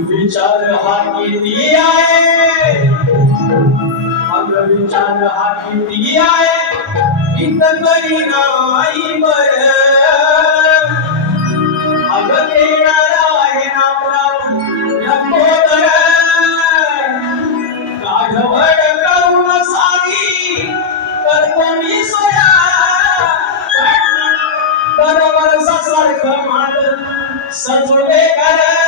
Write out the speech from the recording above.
विचार हा। किती आहे अग विचार हा। किती आहे इत करी नाही बर अग देणार आहे आपला लंबोदर गाढवड करून सारी कर्मणी सोया बरोबर सारखं मात सजवे कर